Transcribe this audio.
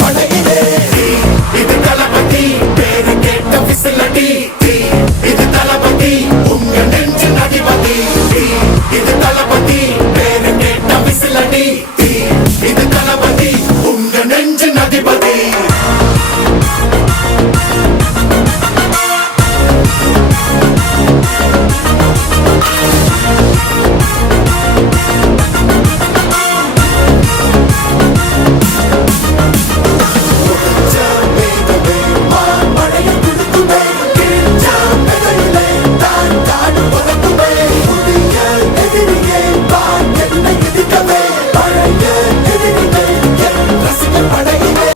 படையிலே இது தளபதி பேரு கேட்ட விசிலடி இது தளபதி உங்க நெஞ்சின் அதிபதி இது தளபதி பேரு கேட்ட விசிலடி இது தளபதி உங்க நெஞ்சின் அதிபதி